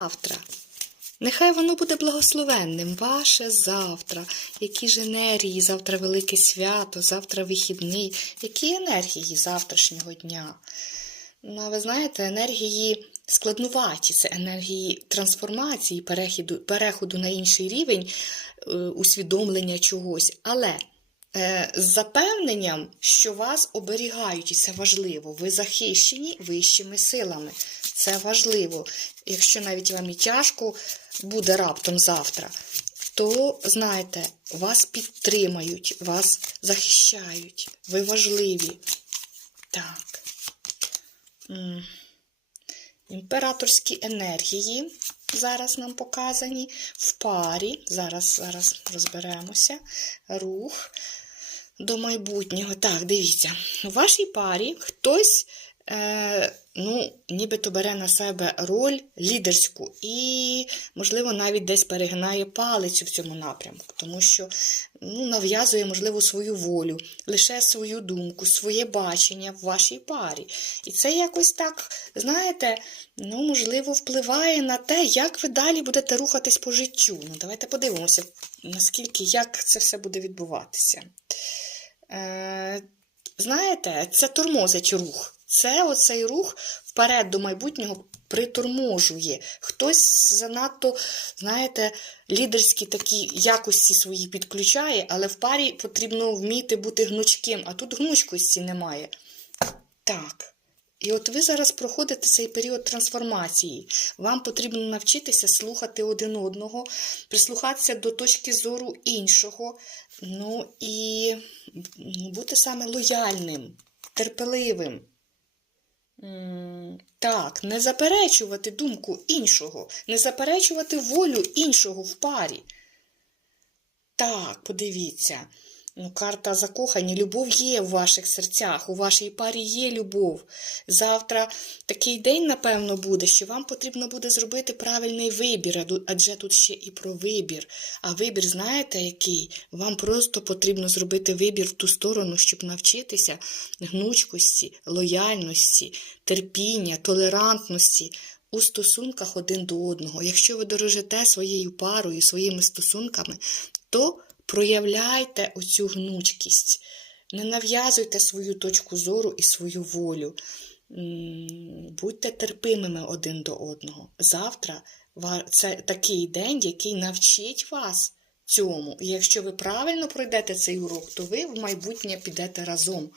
завтра. Нехай воно буде благословенним, ваше завтра, які ж енергії, завтра велике свято, завтра вихідний, які енергії завтрашнього дня. Ну, а ви знаєте, енергії складнуваті, це енергії трансформації, переходу, переходу на інший рівень, е, усвідомлення чогось. Але з запевненням, що вас оберігають, і це важливо. Ви захищені вищими силами. Це важливо. Якщо навіть вам і тяжко буде раптом завтра, то знаєте, вас підтримають, вас захищають. Ви важливі. Так. Імператорські енергії зараз нам показані в парі. Зараз, зараз розберемося. Рух до майбутнього. Так, дивіться, у вашій парі хтось, е, ну, нібито бере на себе роль лідерську і, можливо, навіть десь перегинає палицю в цьому напрямку, тому що ну, нав'язує, можливо, свою волю, лише свою думку, своє бачення в вашій парі. І це якось так, знаєте, ну, можливо, впливає на те, як ви далі будете рухатись по життю. Ну, давайте подивимося, наскільки, як це все буде відбуватися. Е, знаєте, це тормозить рух. Це оцей рух вперед до майбутнього приторможує. Хтось занадто, знаєте, лідерські такі якості свої підключає, але в парі потрібно вміти бути гнучким, а тут гнучкості немає. Так. І от ви зараз проходите цей період трансформації. Вам потрібно навчитися слухати один одного, прислухатися до точки зору іншого, ну і бути саме лояльним, терпеливим. Так, не заперечувати думку іншого, не заперечувати волю іншого в парі. Так, подивіться. Ну, карта закохані. Любов є в ваших серцях, у вашій парі є любов. Завтра такий день, напевно, буде, що вам потрібно буде зробити правильний вибір, адже тут ще і про вибір. А вибір, знаєте, який? Вам просто потрібно зробити вибір в ту сторону, щоб навчитися гнучкості, лояльності, терпіння, толерантності. У стосунках один до одного. Якщо ви дорожите своєю парою, своїми стосунками, то проявляйте оцю гнучкість. Не нав'язуйте свою точку зору і свою волю. Будьте терпимими один до одного. Завтра це такий день, який навчить вас цьому. І якщо ви правильно пройдете цей урок, то ви в майбутнє підете разом.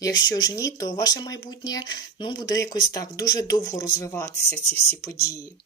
Якщо ж ні, то ваше майбутнє ну, буде якось так дуже довго розвиватися, ці всі події.